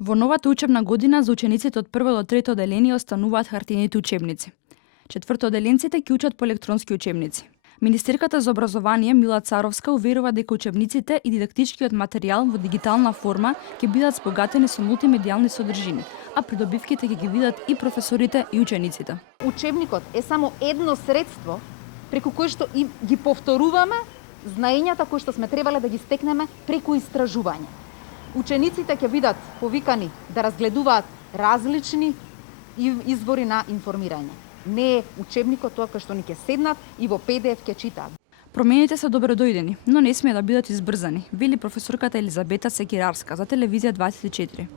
Во новата учебна година за учениците од прво до трето оделение остануваат хартиените учебници. Четвртооделенците ќе учат по електронски учебници. Министерката за образование Мила Царовска уверува дека учебниците и дидактичкиот материјал во дигитална форма ќе бидат збогатени со мултимедијални содржини, а придобивките ќе ги видат и професорите и учениците. Учебникот е само едно средство преку кое што ги повторуваме знаењата кои што сме требале да ги стекнеме преку истражување. Учениците ќе бидат повикани да разгледуваат различни извори на информирање. Не е учебникот тоа кај што ни ќе седнат и во PDF ќе читаат. Промените се добродојдени, но не смее да бидат избрзани, вели професорката Елизабета Секирарска за телевизија 24.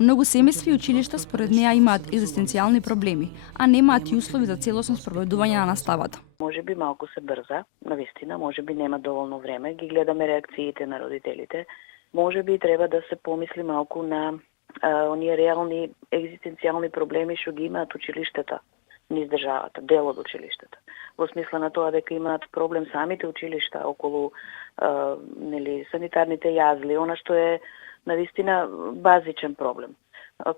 Многу семејства и училишта според неа имаат екзистенцијални проблеми, а немаат и услови за целосно спроведување на наставата. Може би малку се брза, навистина, може би нема доволно време, ги гледаме реакциите на родителите. Може би треба да се помисли малку на оние реални екзистенцијални проблеми што ги имаат училиштата низ државата, дел од училиштата. Во смисла на тоа дека имаат проблем самите училишта околу санитарните јазли, она што е навистина базичен проблем.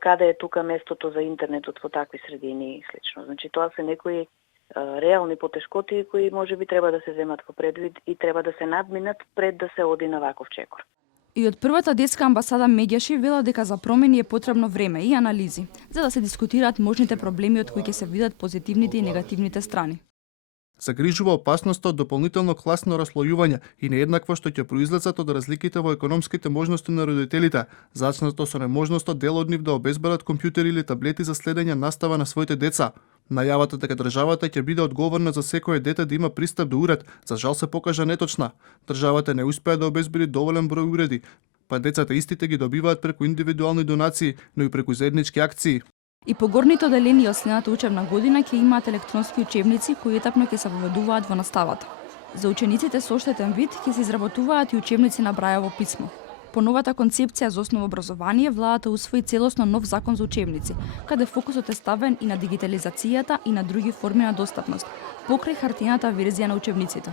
Каде е тука местото за интернетот во такви средини и слично. Значи тоа се некои реални потешкоти кои може би треба да се земат во предвид и треба да се надминат пред да се оди на ваков чекор. И од првата детска амбасада Меѓаши вела дека за промени е потребно време и анализи, за да се дискутираат можните проблеми од кои ќе се видат позитивните и негативните страни. Загрижува опасноста од дополнително класно раслојување и нееднакво што ќе произлезат од разликите во економските можности на родителите, зачнато со неможноста дел од нив да обезбедат компјутери или таблети за следење настава на своите деца. Најавата дека државата ќе биде одговорна за секое дете да има пристап до уред, за жал се покажа неточна. Државата не успеа да обезбеди доволен број уреди, па децата истите ги добиваат преку индивидуални донации, но и преку заеднички акции. И по горните оделенија од следната учебна година ќе имаат електронски учебници кои етапно ќе се воведуваат во наставата. За учениците со оштетен вид ќе се изработуваат и учебници на Брајево писмо. По новата концепција за основно образование, владата усвои целосно нов закон за учебници, каде фокусот е ставен и на дигитализацијата и на други форми на достапност, покрај хартиената верзија на учебниците.